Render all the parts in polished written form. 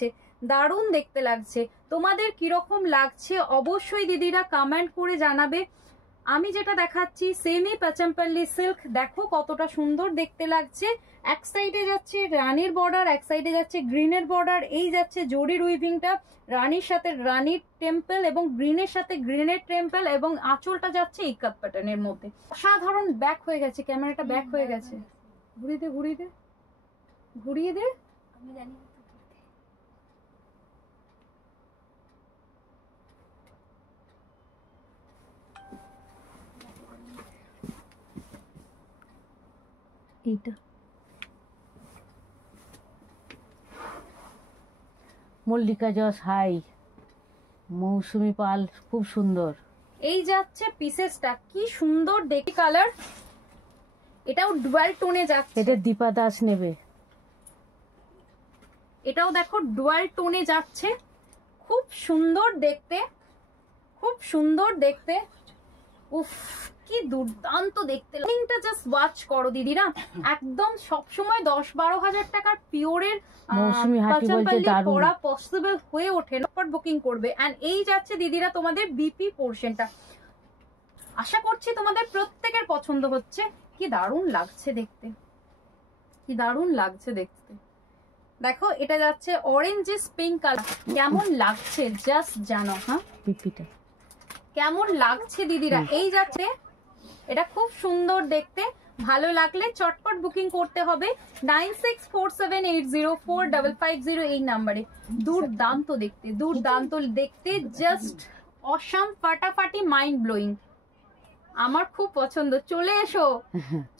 লাগছে, দারুণ দেখতে লাগছে। তোমাদের কিরকম লাগছে অবশ্যই দিদিরা কমেন্ট করে জানাবে। আমি যেটা দেখাচ্ছি সেমি পাচামপল্লি সিল্ক, দেখো কতটা সুন্দর দেখতে লাগছে। এক সাইডে যাচ্ছে রানীর বর্ডার, এক সাইডে যাচ্ছে গ্রিনের বর্ডার, এই যাচ্ছে জরির উইভিংটা, রানীর সাথে রানীর টেম্পল এবং গ্রিনের সাথে গ্রিনের টেম্পল, এবং আঁচলটা যাচ্ছে ইকাত প্যাটার্নের মধ্যে। অসাধারণ ব্যাক হয়ে গেছে, ক্যামেরাটা ব্যাক হয়ে গেছে, ঘুরিয়ে দে ঘুরিয়ে দে ঘুরিয়ে দে। আমি জানি এইটা মল্লিকা জস হাই, মৌসুমি পাল, খুব সুন্দর। এই যাচ্ছে পিসেসটা, কি সুন্দর দেখি কালার। এটাও ডুয়াল টোনে যাচ্ছে, এটা দীপা দাস নেবে। এটাও দেখো ডুয়াল টোনে যাচ্ছে, খুব সুন্দর দেখতে, খুব সুন্দর দেখতে। উফ কি দুর্দান্ত দেখতে। লিংকটা জাস্ট ওয়াচ করো দিদিরা, একদম সবসময় 10-12 হাজার টাকার পিওরের মৌসুমি হাটি বলছে দারুণ, পড়া পসিবল হয়ে ওঠে না, বুকিং করবে। এন্ড এই যাচ্ছে দিদিরা তোমাদের বিপি পোরশনটা, আশা করছি তোমাদের প্রত্যেকের পছন্দ হচ্ছে। কি দারুণ লাগছে দেখতে, কি দারুণ লাগছে দেখতে। দেখো এটা যাচ্ছে অরেঞ্জিস পিঙ্ক কালার, কেমন লাগছে জাস্ট জানো। হ্যাঁ পিপিটা কেমন লাগছে দিদিরা। এই যাচ্ছে, এটা খুব সুন্দর দেখতে, ভালো লাগলে চটপট বুকিং করতে হবে 9647804550 এই নাম্বারে। দুর্দান্ত দেখতে, দুর্দান্ত দেখতে, জাস্ট অসাম, ফাটাফাটি, মাইন্ড ব্লোয়িং। আমার খুব পছন্দ। চলে এসো,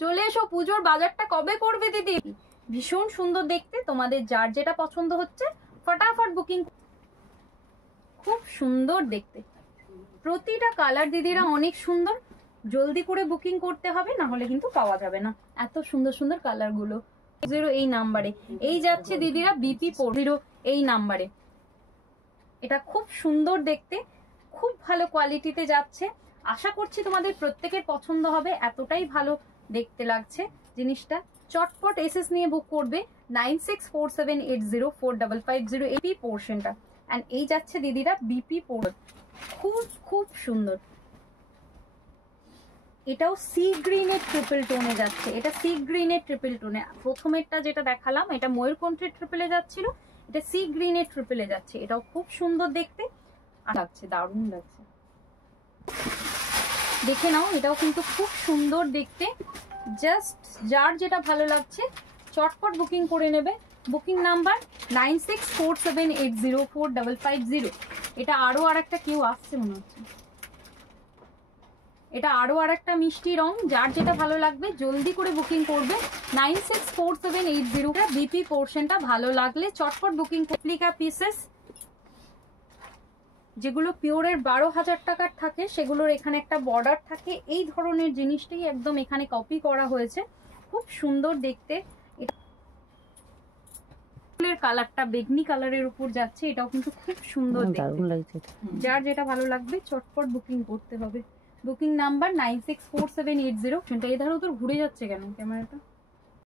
চলে এসো, পুজোর বাজারটা কবে করবে দিদি? ভীষণ সুন্দর দেখতে, তোমাদের যার যেটা পছন্দ হচ্ছে ফটাফট বুকিং। খুব সুন্দর দেখতে, প্রতিটা কালার দিদিরা অনেক সুন্দর, জলদি করে বুকিং করতে হবে, না হলে কিন্তু পাওয়া যাবে না এত সুন্দর সুন্দর কালার গুলো। 0 এই নাম্বারে এই যাচ্ছে দিদিরা, বিপি 40 এই নাম্বারে। এটা খুব সুন্দর দেখতে, খুব ভালো কোয়ালিটিতে যাচ্ছে, আশা করছি তোমাদের প্রত্যেকের পছন্দ হবে, এতটাই ভালো দেখতে লাগছে জিনিসটা। চটপট এসএস নিয়ে বুক করবে 9647804550 এই পোর্শনটা। এন্ড এই যাচ্ছে দিদিরা বিপি পোর, খুব খুব সুন্দর। এটাও সি গ্রিনের ট্রিপল টোনে যাচ্ছে, এটা সি গ্রিনের ট্রিপল টোনে। প্রথমেরটা যেটা দেখালাম এটা ময়ূরকণ্ঠের ট্রিপলে যাচ্ছিল, এটা সি গ্রিনের ট্রিপলে যাচ্ছে। এটাও খুব সুন্দর দেখতে লাগছে, দারুণ লাগছে, দেখে নাও। এটাও কিন্তু খুব সুন্দর দেখতে, জাস্ট যার যেটা ভালো লাগছে চটপট বুকিং করে নেবে। Booking number 9647804550। এটা আরো আর একটা কেউ আসছে মনে হচ্ছে, এটা আরো আর একটা মিষ্টি রং, যার যেটা ভালো লাগবে জলদি করে বুকিং করবে 964780। বিপি পোর্শনটা ভালো লাগলে চটপট বুকিং। রেপ্লিকা পিসেস যেগুলো পিওরের 12,000 টাকার থাকে, সেগুলোর এখানে একটা বর্ডার থাকে, এই ধরনের জিনিসটাই একদম এখানে কপি করা হয়েছে, খুব সুন্দর দেখতে। কালারটা বেগনি কালারের উপর যাচ্ছে, এটাও কিন্তু খুব সুন্দর দেখতে, যার যেটা ভালো লাগবে চটপট বুকিং করতে হবে। Booking number 964780। এই ধারে তো ঘুরে যাচ্ছে কেন ক্যামেরাটা?